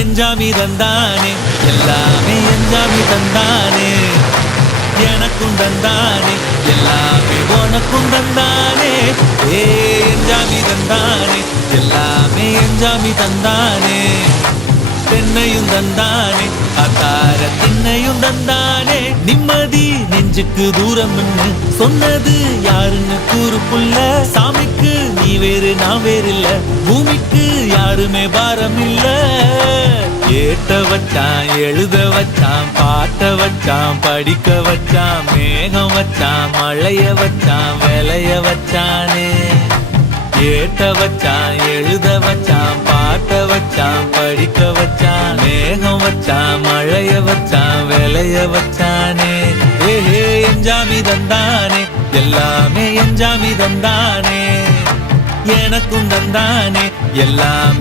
எஞ்சாமி தந்தானே எல்லாமே எஞ்சாமி தந்தானே எனக்கும் தந்தானே எல்லாமே உனக்கும் தந்தானே எஞ்சாமி தந்தானே எல்லாமே எஞ்சாமி தந்தானே தென்னையும் தந்தானே அத்தார திண்ணையும் தந்தானே நிம்மதி நெஞ்சுக்கு தூரம்னு சொன்னது யாருன்னு கூறுக்குள்ள சாமிக்கு நீ வேறு நான் வேறு இல்ல பூமிக்கு யாருமே பாரம் இல்ல ஏத்த வச்சான் எழுத வச்சான் பாட்ட வச்சான் படிக்க வச்சான் மேகம் வச்சான் மழைய வச்சான் விளைய வச்சானே ஏத்த வச்சான் எழுத வச்சான் பாட்ட வச்சான் படிக்க வச்சான் மேகம் வச்சான் மழைய வச்சான் விளைய வச்சானே எஞ்சாமி தந்தானே எல்லாமே எஞ்சாமி தந்தானே எனக்கும் தந்தானே எல்லாமே